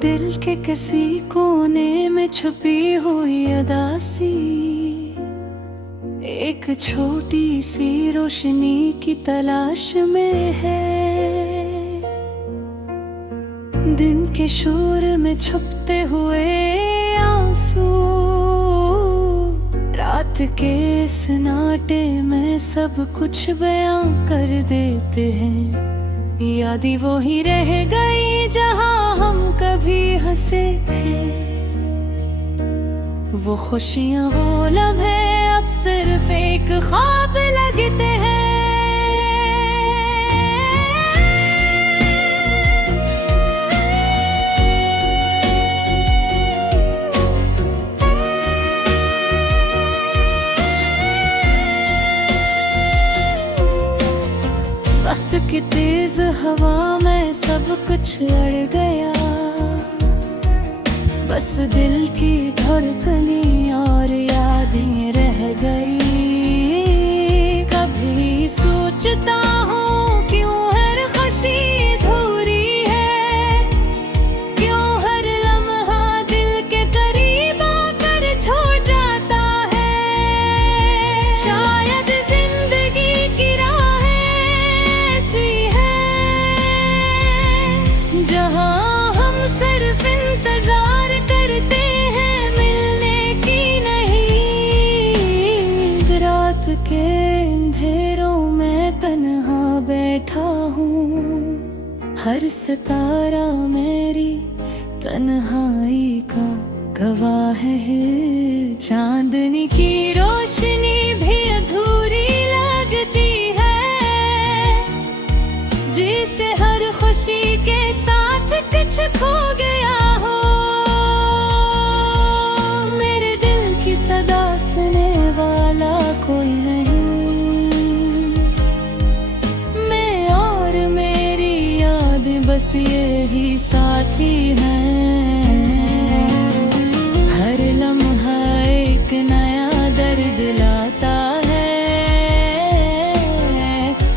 दिल के किसी कोने में छुपी हुई अदासी, एक छोटी सी रोशनी की तलाश में है। दिन के शोर में छुपते हुए आंसू, रात के सन्नाटे में सब कुछ बयां कर देते हैं। यादें वो ही रह गई जहां हम कभी हंसे थे। वो खुशियां वो लम्हे अब सिर्फ एक ख्वाब लगते हैं। वक्त की तेज हवा में सब कुछ अड़ गया, बस दिल की धड़कनें और यादें रह गई। कभी सोचता हूँ क्यों हर खुशी अधूरी है, क्यों हर लम्हा दिल के करीब आकर छोड़ जाता है। शायद जिंदगी की राह ऐसी है जहाँ हम सिर्फ इंतजार करते हैं, मिलने की नहीं। रात के अंधेरों में तन्हा बैठा हूँ, हर सितारा मेरी तन्हाई का गवाह है। चांदनी की रोशनी भी अधूरी लगती है, जिसे हर खुशी के साथ कुछ खो गया हो। मेरे दिल की सदा सुनने वाला कोई नहीं, मैं और मेरी याद बस यही साथी हैं। हर लम्हा एक नया दर्द लाता है,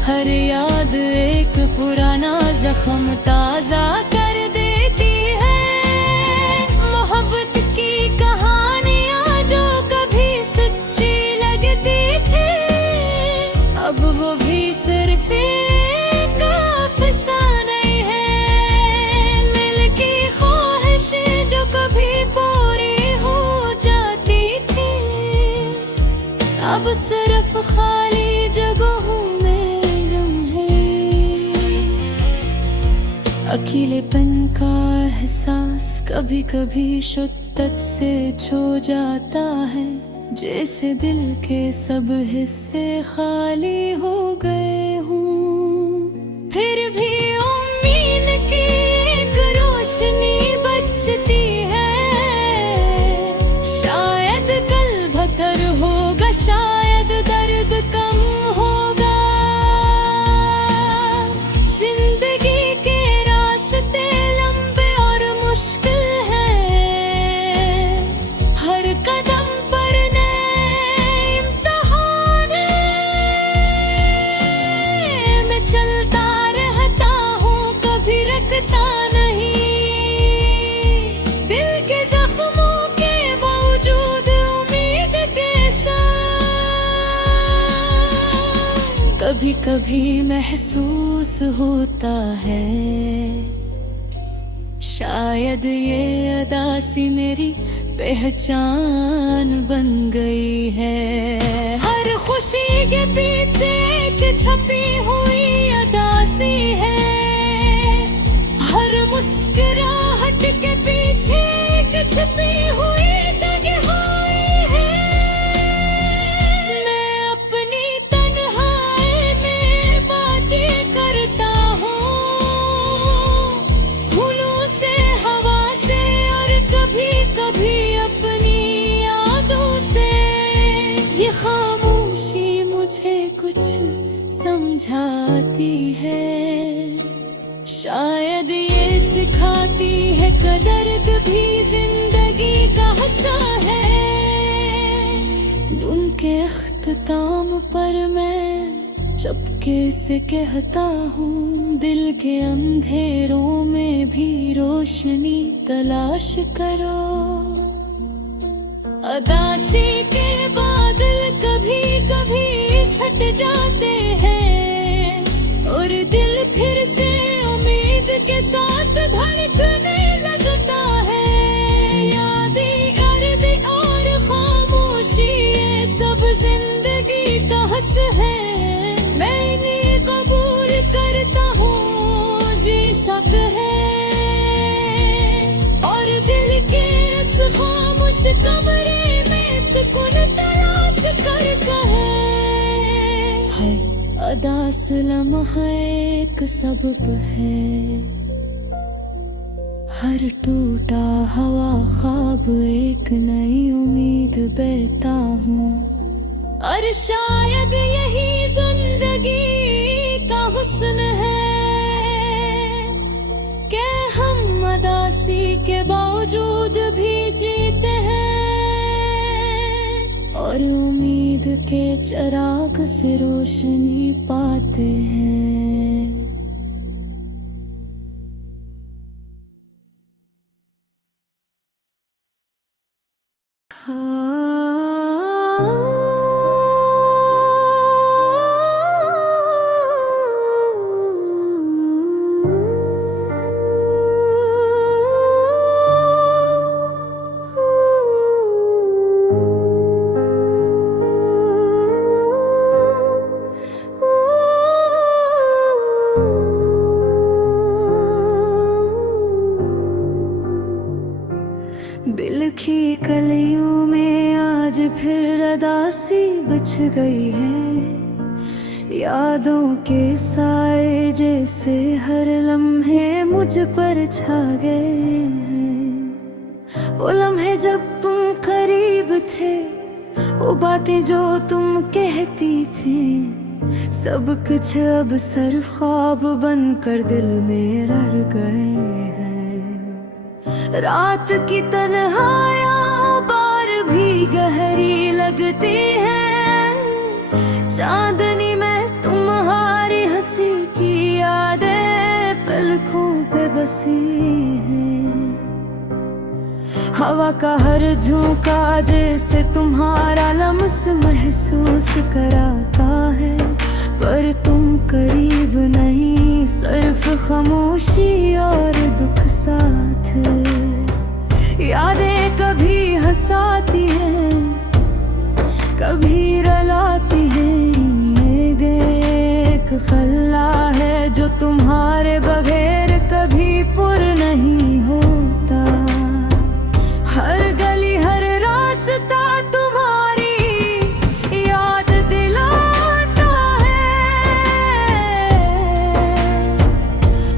हर याद एक पुराना जख्म ताजा कर देती है। मोहब्बत की कहानियां जो कभी सच्ची लगती थी, अब वो भी सिर्फ एक अफसाना ही है। दिल की ख्वाहिशें जो कभी पूरी हो जाती थी, अब सिर्फ खाली जगहों में गम है। अकेलेपन का एहसास कभी कभी शिद्दत से छू जाता है, जैसे दिल के सब हिस्से खाली हो गए हों। फिर भी उम्मीद की एक रोशनी बचती है, शायद कल बेहतर होगा, शायद दर्द कम होगा। जिंदगी के रास्ते लंबे और मुश्किल हैं, हर कदम पर नए इम्तिहान हैं। मैं चलता रहता हूँ, कभी रुकता नहीं। दिल के जख्मों के बावजूद उम्मीद के साथ कभी कभी महसूस होता है, शायद ये अदासी मेरी पहचान बन गई है। हर खुशी के पीछे एक छपी हुई अदासी है, हर मुस्कुराहट के पीछे एक छपी हुई तन्हाई है। मैं अपनी तन्हाई में बातें करता हूँ, फूलों से, हवा से और कभी कभी अपनी यादों से। ये खामोशी मुझे कुछ समझाती है, शायद ये सिखाती है कदर भी जिंदगी का हिस्सा है। उनके इख्तिताम पर मैं चुपके से कहता हूँ, दिल के अंधेरों में भी रोशनी तलाश करो। अदासी के बादल कभी कभी छट जाते हैं और दिल फिर से उम्मीद के साथ धड़कने लगता है। यादें, अर्द और खामोशी, ये सब जिंदगी का हंस है। मैं इन्हें कबूल करता हूँ, जी सक है। और दिल के इस खामोश कमरे में सुकून तलाश करता है। अदास लम्हा एक सबक है, हर टूटा हवा ख्वाब एक नई उम्मीद बहता हूँ। और शायद यही जिंदगी का हुस्न है कि हम अदासी के बावजूद भी जीते हैं और उम्मीद के चिराग से रोशनी पाते हैं। बिलखी कलियों में आज फिर अदासी बिछ गई है। यादों के साए जैसे हर लम्हे मुझ पर छा गए हैं। वो लम्हे जब तुम करीब थे, वो बातें जो तुम कहती थी, सब कुछ अब सिर्फ ख्वाब बनकर दिल में रह गए हैं। रात की तन्हाइयाँ बार भी गहरी लगती है। चांदनी में तुम्हारी हंसी की यादें पलकों पे बसी हैं। हवा का हर झोंका जैसे तुम्हारा लम्स महसूस कराता है, पर तुम करीब नहीं, सिर्फ खामोशी और दुख साथ। यादें कभी हंसाती हैं, कभी रुलाती हैं। ये एक खल्ला है जो तुम्हारे बगैर कभी पुर नहीं होता। हर गली हर रास्ता तुम्हारी याद दिलाता है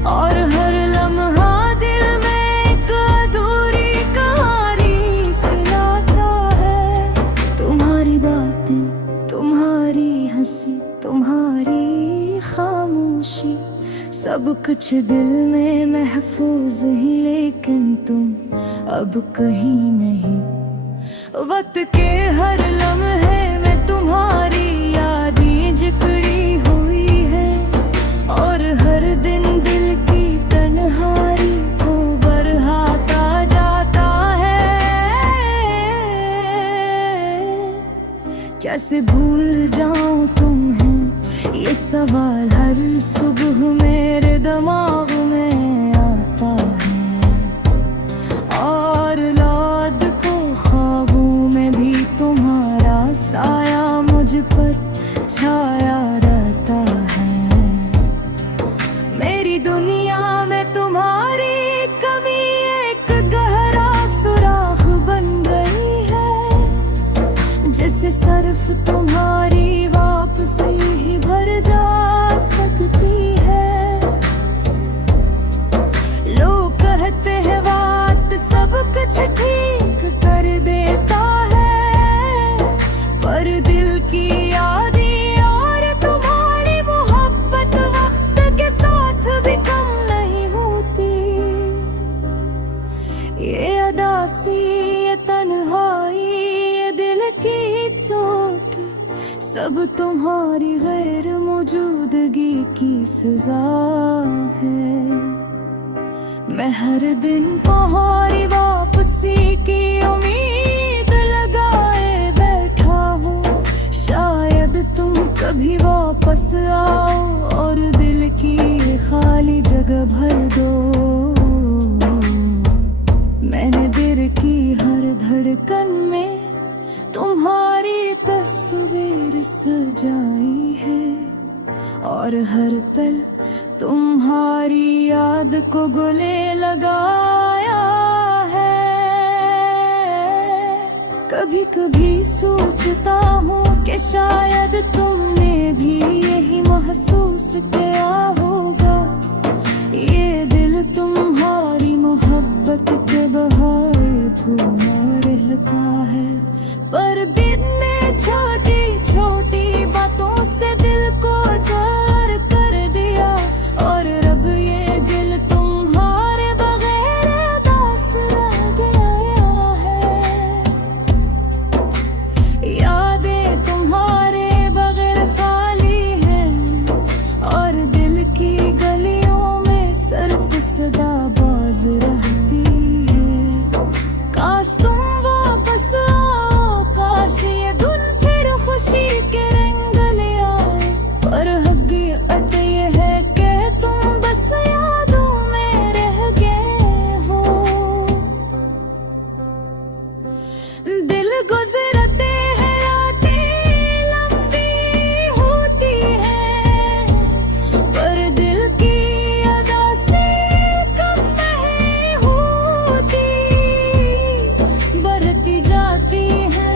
और हर लम्हा दिल में एक अधूरी कहानी सुनाता है। तुम्हारी बातें, तुम्हारी हंसी, तुम्हारी खामोशी, सब कुछ दिल में महफूज ही, लेकिन तुम अब कहीं नहीं। वक्त के हर लम्हे में तुम्हारी यादें जकड़ी हुई है और हर दिन दिल की तन्हाई को बढ़ाता जाता है। कैसे भूल जाऊं तुम्हें, ये सवाल हर सुबह मेरे दिमाग में आता है। और लौट को ख्वाबों में भी तुम्हारा साया मुझ पर छाया रहता है। मेरी दुनिया में तुम्हारी कमी एक गहरा सुराख बन गई है, जिसे सिर्फ तुम्हारी वापसी ही भर जा सकती है। लोग कहते हैं बात सब कुछ ठीक कर देता है, पर दिल की यादें और तुम्हारी मोहब्बत वक्त के साथ भी कम नहीं होती। ये अदासी, ये तन्हाई, ये दिल की चोट, सब तुम्हारी गैर मौजूदगी की सजा है। मैं हर दिन तुम्हारी वापसी की उम्मीद लगाए बैठा हूँ। शायद तुम कभी वापस आओ और दिल की ये खाली जगह भर दो। मैंने दिल की हर धड़कन में तुम्हारी तस्वीर सजाई है और हर पल तुम्हारी याद को गले लगाया है। कभी कभी सोचता हूँ कि शायद तुमने भी यही महसूस किया होगा। ये दिल तुम्हारी मोहब्बत के बहारे घूमा रहता है, पर बिन छोटी छोटी बातों से दिल को कर दिया। और रब ये दिल तुम्हारे बगैर उदास रह गया है। यादें तुम्हारे बगैर खाली हैं और दिल की गलियों में सिर्फ सदा बाज रहती है। काश तुम वापस आओ, काश ये धुन फिर खुशी के रंग ले आए, पर हकीकत ये है कि तुम बस यादों में रह गए हो। दिल गुजरते हैं, रातें लंबी होती हैं, पर दिल की अदा से कम नहीं होती, बढ़ती जाती है।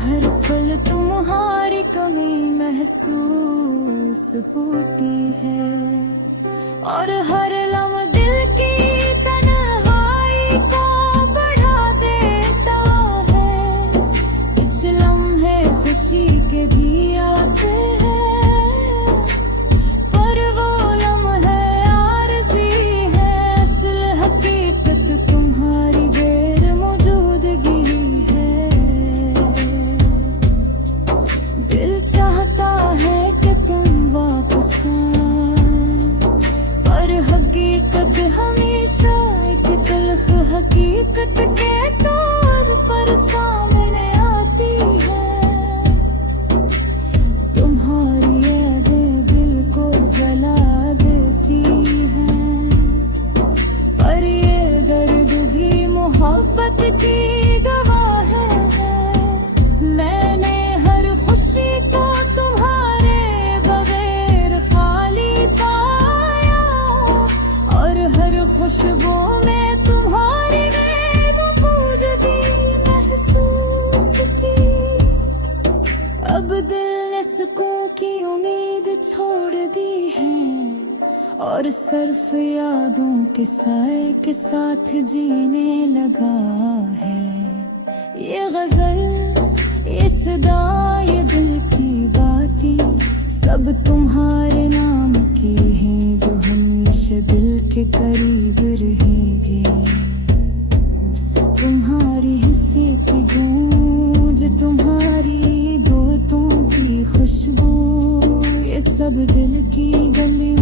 हर पल तुम्हारी कमी महसूस होती है और हर लम्हा दिल की तन्हाई को बढ़ा देता है। कुछ लम्हे खुशी के भी आते हैं, पर वो लम्हे आरज़ी है। असल हकीकत तुम्हारी गैर मौजूदगी है। दिल चाहता है कि तुम वापस आओ, पर हकीकत हमेशा एक तल्ख हकीकत के तौर पर सामने आती है। तुम्हारी यादें दिल को जला देती हैं, पर ये दर्द भी मोहब्बत की गवाह है। मैंने हर खुशी को तुम्हारे बगैर खाली पाया और हर खुशबू में तुम्हारी मौजूदगी महसूस की। अब दिल ने सुकून की उम्मीद छोड़ दी है और सिर्फ यादों के साए के साथ जीने लगा है। ये गजल, ये सदा, ये दिल की बातें सब तुम्हारे नाम की हैं, जो हमेशा दिल के करीब रहेंगे। तुम्हारी हंसी की गूंज, तुम्हारी बातों की खुशबू, ये सब दिल की गली